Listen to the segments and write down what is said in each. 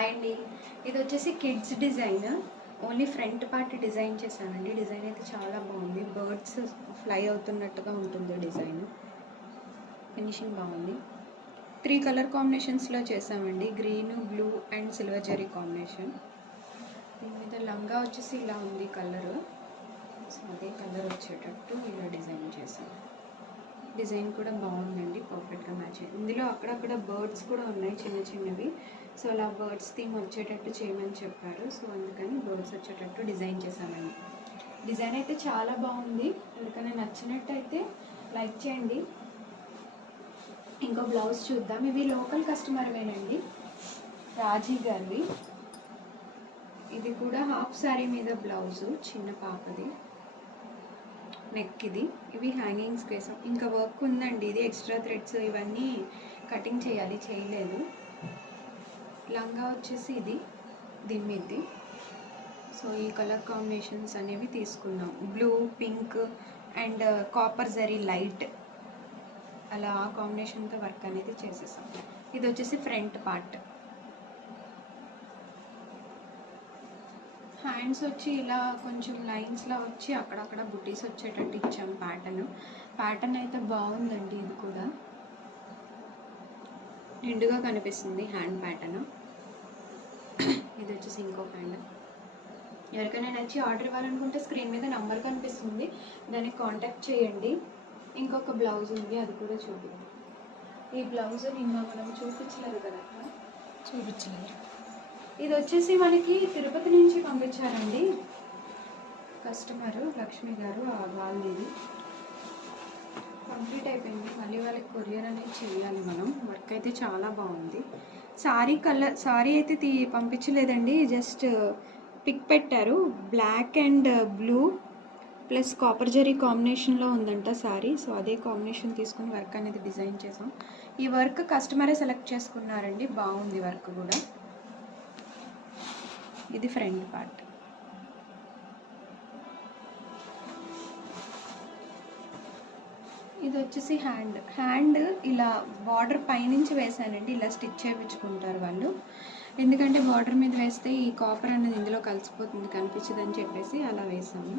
అండి ఇది వచ్చేసి kids design. Only front part design చేశానండి. డిజైన్ అయితే చాలా బాగుంది. బర్డ్స్ ఫ్లై అవుతున్నట్టుగా ఉంటుంది డిజైన్. ఫినిషింగ్ బాగుంది. 3 కలర్ కాంబినేషన్స్లో చేసామండి. Green, blue and silver zari combination. దీని మీద లంగా వచ్చేసి ఇలా ఉంది కలర్. సో అదే కలర్ వచ్చేటట్టు ఇలా డిజైన్ చేశాను. డిజైన్ కూడా బాగుందండి, పర్ఫెక్ట్గా మ్యాచ్ అయ్యింది. ఇందులో అక్కడక్కడ బర్డ్స్ కూడా ఉన్నాయి, చిన్న చిన్నవి. సో అలా బర్డ్స్ థీమ్ వచ్చేటట్టు చేయమని చెప్పారు. సో అందుకని బర్డ్స్ వచ్చేటట్టు డిజైన్ చేశామండి. డిజైన్ అయితే చాలా బాగుంది. ఎవరికైనా నచ్చినట్టయితే లైక్ చేయండి. ఇంకో బ్లౌజ్ చూద్దాం. ఇవి లోకల్ కస్టమర్వేనండి, రాజీ గారివి. ఇది కూడా హాఫ్ శారీ మీద బ్లౌజు, చిన్న పాపది. నెక్ ఇది. ఇవి హ్యాంగింగ్స్ వేసాం. ఇంకా వర్క్ ఉందండి. ఇది ఎక్స్ట్రా థ్రెడ్స్ ఇవన్నీ కటింగ్ చేయాలి, చేయలేదు. లంగా వచ్చేసి ఇది, దీని మీది. సో ఈ కలర్ కాంబినేషన్స్ అనేవి తీసుకున్నాం. Blue, pink and copper zari light, అలా ఆ కాంబినేషన్తో వర్క్ అనేది చేసేసాం. ఇది వచ్చేసి ఫ్రంట్ పార్ట్. హ్యాండ్స్ వచ్చి ఇలా కొంచెం లైన్స్లా వచ్చి అక్కడక్కడ బుటీస్ వచ్చేటట్టు ఇచ్చాం. ప్యాటర్న్ అయితే బాగుందండి. ఇది కూడా నిండుగా కనిపిస్తుంది హ్యాండ్ ప్యాటర్న్. ఇది వచ్చేసి ఇంకో హ్యాండ్. ఎవరికైనా నచ్చి ఆర్డర్ ఇవ్వాలనుకుంటే స్క్రీన్ మీద నంబర్ కనిపిస్తుంది, దానికి కాంటాక్ట్ చేయండి. ఇంకొక బ్లౌజ్ ఉంది, అది కూడా చూపిద్దాం. ఈ బ్లౌజ్ నిన్న మనం చూపించలేదు కదా, చూపించలేదు. ఇది వచ్చేసి మనకి తిరుపతి నుంచి పంపించారండి కస్టమరు, లక్ష్మి గారు. వాళ్ళది కంప్లీట్ అయిపోయింది. మళ్ళీ వాళ్ళకి కొరియర్ అనేది చేయాలి మనం. వర్క్ అయితే చాలా బాగుంది. సారీ అయితే పంపించలేదండి, జస్ట్ పిక్ పెట్టారు. Black and blue plus copper zari కాంబినేషన్లో ఉందంట సారీ. సో అదే కాంబినేషన్ తీసుకుని వర్క్ అనేది డిజైన్ చేసాం. ఈ వర్క్ కస్టమరే సెలెక్ట్ చేసుకున్నారండి, బాగుంది వర్క్ కూడా. ఇది ఫ్రంట్ పార్ట్. ఇది వచ్చేసి హ్యాండ్ ఇలా బార్డర్ పైనుంచి వేసానండి. ఇలా స్టిచ్ చేయించుకుంటారు వాళ్ళు, ఎందుకంటే బార్డర్ మీద వేస్తే ఈ కాపర్ అనేది ఇందులో కలిసిపోతుంది, కనిపించదని చెప్పేసి అలా వేసాము.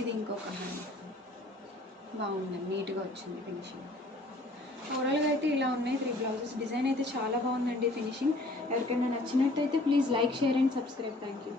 ఇది ఇంకొక హ్యాండ్, బాగుందండి, నీట్గా వచ్చింది ఫినిషింగ్. ఓవరాల్గా అయితే ఇలా ఉన్నాయి 3 బ్లౌజెస్. డిజైన్ అయితే చాలా బాగుందండి, ఫినిషింగ్. ఎవరికైనా నచ్చినట్టయితే please like, share and subscribe. Thank you.